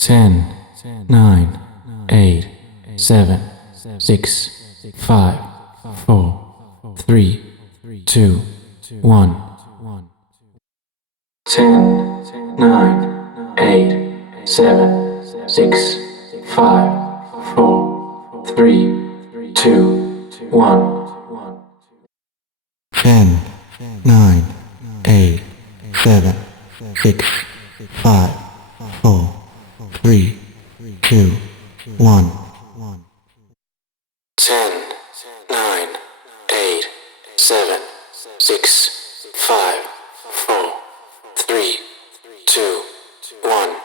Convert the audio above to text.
10, 9, 8, 7, 6, 5, 4, 3, 2, 1. 10, 9, 8, 7, 6, 5, 4, 3, 2, 1. 10, 9, 8, 7, 6, 5, 4, 3, 2, 1. 10, 9, 8, 7, 6, 5, 4, 3, 2, 1.